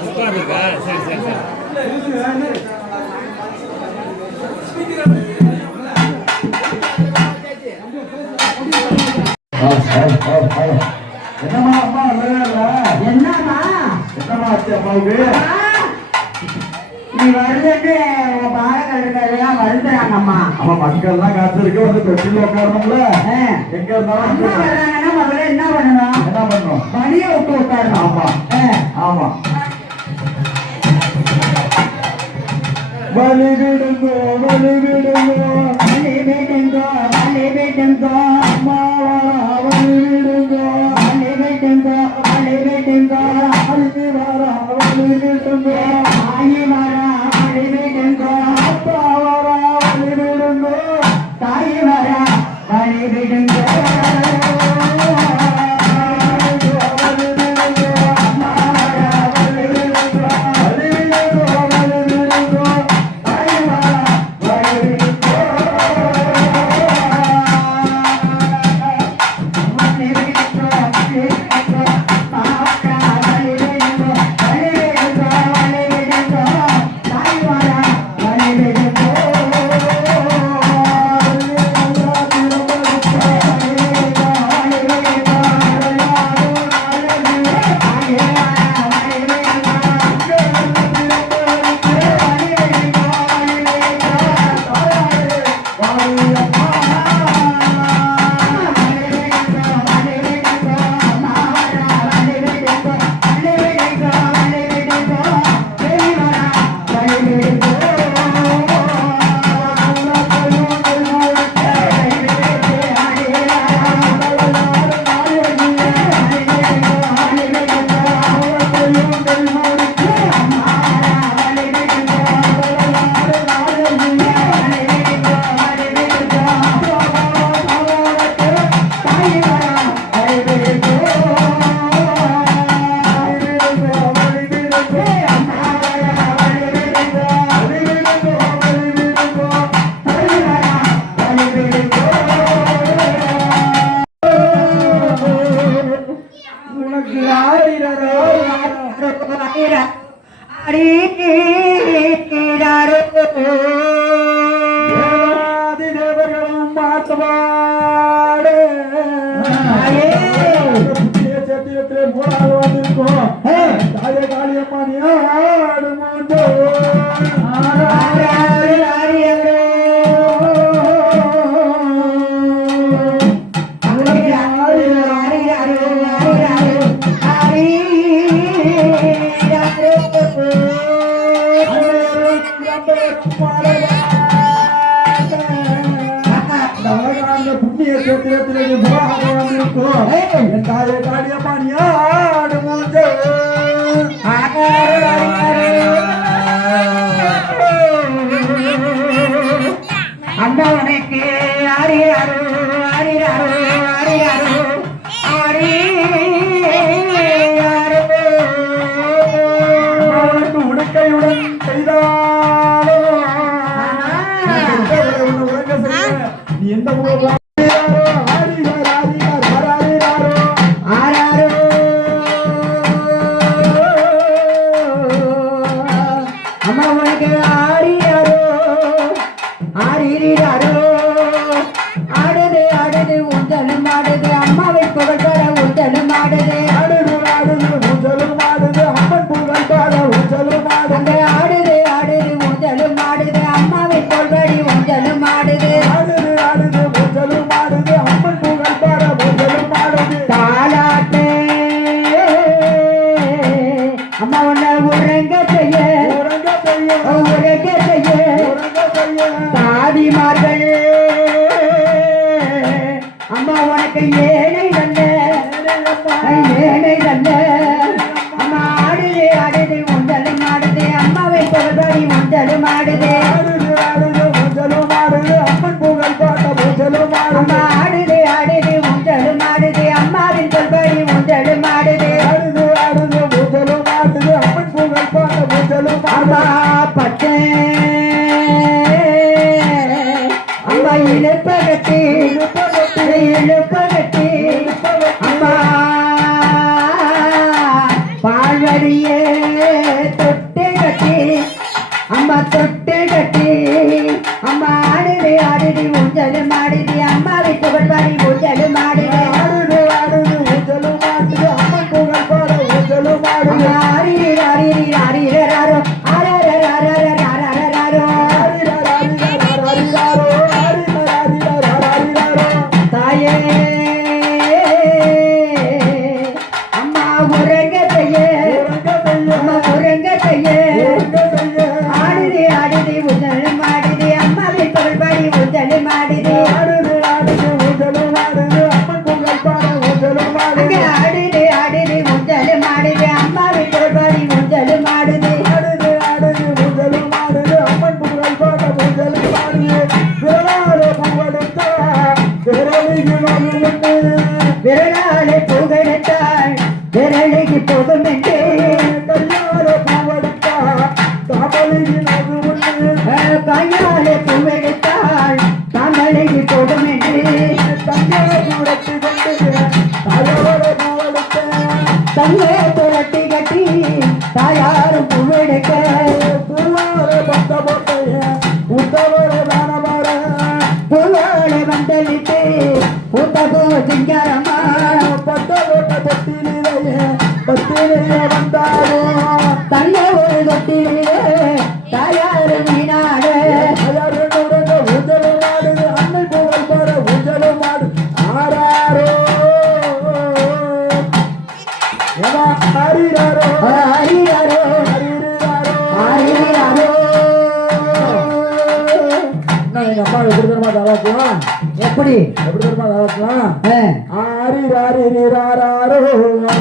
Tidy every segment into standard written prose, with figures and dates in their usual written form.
உட்காந்துருக்கா? சரி சரி சரி. என்னம்மா அம்மா என்னம்மா ஆச்சு அம்மாவுக்கு? நீ வருதுட்டு பாலங்கள் இருக்கிறதெல்லாம் வருதுறாங்கம்மா. அம்மா மக்கள்லாம் காத்திருக்கு வந்து தொட்டில உட்காரணும்ல. எங்க இருந்தாலும் வர்றாங்கன்னா முதல்ல என்ன பண்ணணும்? என்ன பண்ணணும்? பணியை விட்டு உட்காரணும். ஆமா ஆமா. வலி விடுங்கோ வலி விடுங்கோ வலி விடுங்கோ வலி விடுங்கோ அம்மா வலி விடுங்கோ வலி விடுங்கோ வலி விடுங்கோ வலி வரா வலி விடுங்கோ ஆயி வரா வலி விடுங்கோ அப்பா வரா வலி விடுங்கோ தாயி வரா வலி விடுங்கோ அண்ணவனுக்கு ஆரியாரோ ஆரியாரோ ஆரியாரோ ஆரியாரோ அவனுக்கு உடுக்கையுடன் செய்தாலோ நீ எந்த ஊர் பொண்ணு விரலாலே புகழத்தாள் விரலுக்கு போதும் என்று கையாலே பூவெடுத்தா தாமலையின் அது ஒண்ணு கையாலே பூவெடுத்தாள் தாமலைக்கு போதும் என்று தங்கே புரட்டி கொண்டு தாயோட பூவெடுத்த தங்கே புரட்டி கட்டி தாயாரும் பூவெடுக்க பூவாலே பத்த போட்டைய உத்தவர தானமார பூவாலே வந்தளித்து பூத்தபூ சிங்காரமா பத்த போட்ட தொட்டிலே பத்திலே வந்தாலும் தன்னை ஒரு தொட்டிலே தாயாரு மீனாடு ஊஞ்சலும் மாடு அன்னை புகழ் பாட ஊஞ்சலும் மாடு ஆறாரோ ஹரிராரோ ஹரிராரோ ஹரிராரோ எங்க அப்பா எப்படி தெரியுமா தராக்கலாம் எப்படி தெரியுமா தராக்கலாம் ஆரி ராரி ராரோ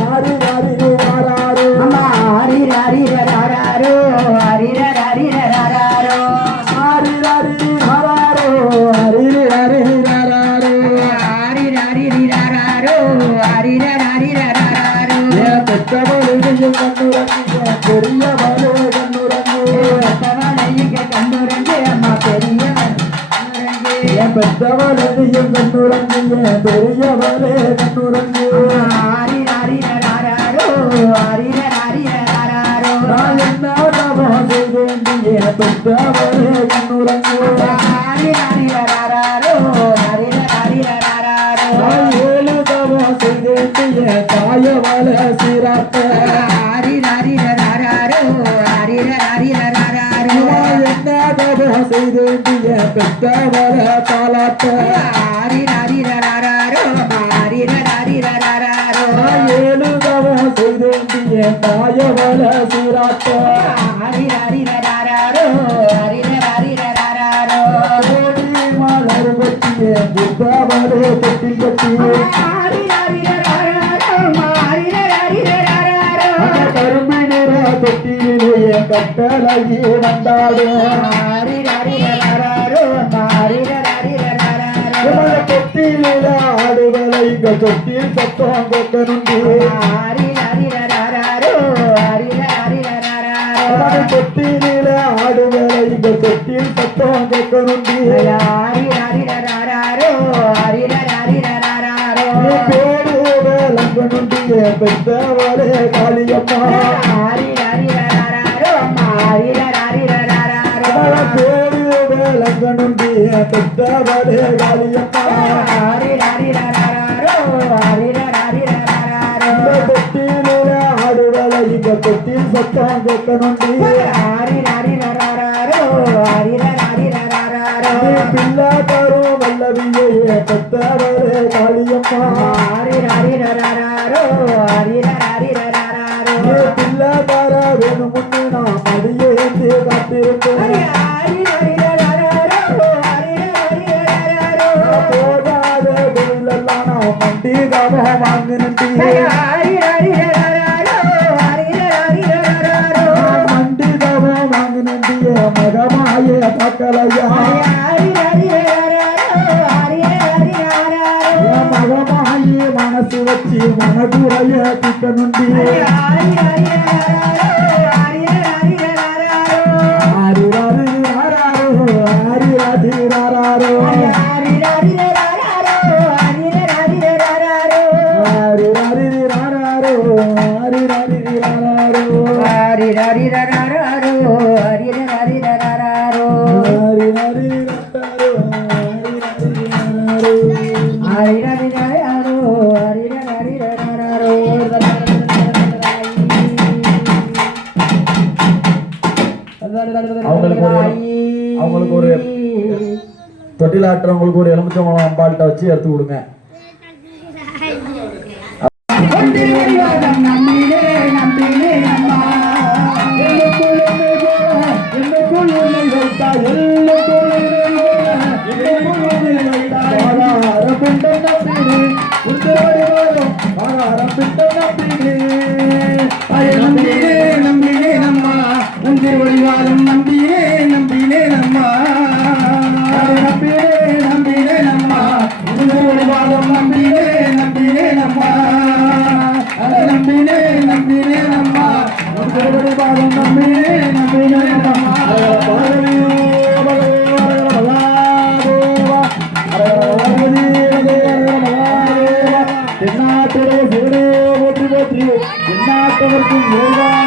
ஆரி ராரி ராரோ அம்மா ஆரி ராரி ராரோ ஆரி ராரி ராரோ ஆரி ராரி ராரோ ஆரி ராரி ராரோ ஆரி ராரி ராரோ ஆரி ராரி ராரோ ஏ பெத்தவளையும் கண்ணுரங்கு பெரியவளே கண்ணுரங்கு பெத்தவளையும் கண்ணுரங்கு அம்மா பெரியவளையும் கண்ணுரங்கு பெரியவளே கண்ணுரங்கு ஆரி ராரி ராரோ ஆரி ராரி ராரோ நான் என்ன தவம் செய்தேன் பெத்தவளே கண்ணுரங்கு ஆரி ராரி ராரோ ஆரி ராரி ராரோ ஏழு தவம் செய்தேன் தாயவள சீராட்ட ஆரி ராரி ராரோ ஆரி ராரி ராரோ என்ன தவம் செய்தேன் பெத்தவள தாலாட்ட ஆரி ராரி ராரோ ஆரி ராரி ராரோ ஏழு தவம் செய்தேன் தாயவள சீராட்ட ஆரி ராரி ராரோ ஆரி ராரி ராரோ மலர் பற்றிய புத்தவளே தொட்டி கட்டி ஆரி ராரி ராரோ ஆரி ராரி ராரோ கரும்பு நிற தொட்டிலே கட்டழகி வந்தாடு ஆரி ராரி ராரோ ஆரி ராரி ராரோ தொட்டிலே ஆடுவலை தொட்டில் சத்தம் கொக்கனுண்டு ஆரி ராரி ராரோ ஆரி ராரி ராரோ தொட்டிலே ஆடுவலை தொட்டில் சத்தம் கொக்கனுண்டு ஆரி ராரி ராரோ ஆரி ராரி ராரோ பேரு வேலங்கனுண்டு பெத்தவளே காளியம்மா ஆரி ராரி ராரோ ஆரி ராரி ராரோ பேரு வேலங்கனுண்டு பெத்தவளே காளியம்மா ஆரி ராரி ராரோ ஆரி ராரி ராரோ தொட்டிலே ஆடுவலை தொட்டில் சத்தம் கொக்கனுண்டு ஆரி ராரி ராரோ ஆரி ராரி ராரோ பிள்ளை தரும் வல்லவியே பெத்தவளே காளியம்மா ஆரி ராரி ராரோ ஆரி ராரி ராரோ பிள்ளை தர வேணும் முன்னு நான் மடியேந்து காத்திருந்தேன் ஆரி ராரி ராரோ ஆரி ராரி ராரோ போகாத கோயிலெல்லாம் நான் மண்டி தவம் வாங்கினேன் ஆரி ராரி ராரோ ஆரி ராரி ராரோ மண்டி தவம் வாங்கினேன் மகமாயே பார்க்கலையா ஆரி ராரி ராரோ ஆரி ராரி ராரோ மகமாயே மனசு வச்சு மனதுரைய திக்கனுண்டி ஆரி ராரி ராரோ ஆரி ராரி ராரோ ஆரி ராரி ராரோ ஆரி ராரி ராரோ ஆரி ராரி ராரோ ஆரி ராரி ராரோ ஆரி ராரி ராரோ ஆரி ராரி ராரோ ஆரி ராரி ராரோ ஆரி ராரி ராரோ ஆரி ராரி ராரோ ஆரி ராரி ராரோ ஆரி ராரி ராரோ அவங்களுக்கு ஒரு தொட்டில் ஆட்டுறவங்களுக்கு ஒரு எலுமிச்சம்பழம் அம்பாள்கிட்ட வச்சு எடுத்து கொடுங்க. நம்பினே நம்ம தென்னாட்டவர் சிவனே போற்றி போற்றி தென்னாட்டவர்க்கும் இறைவா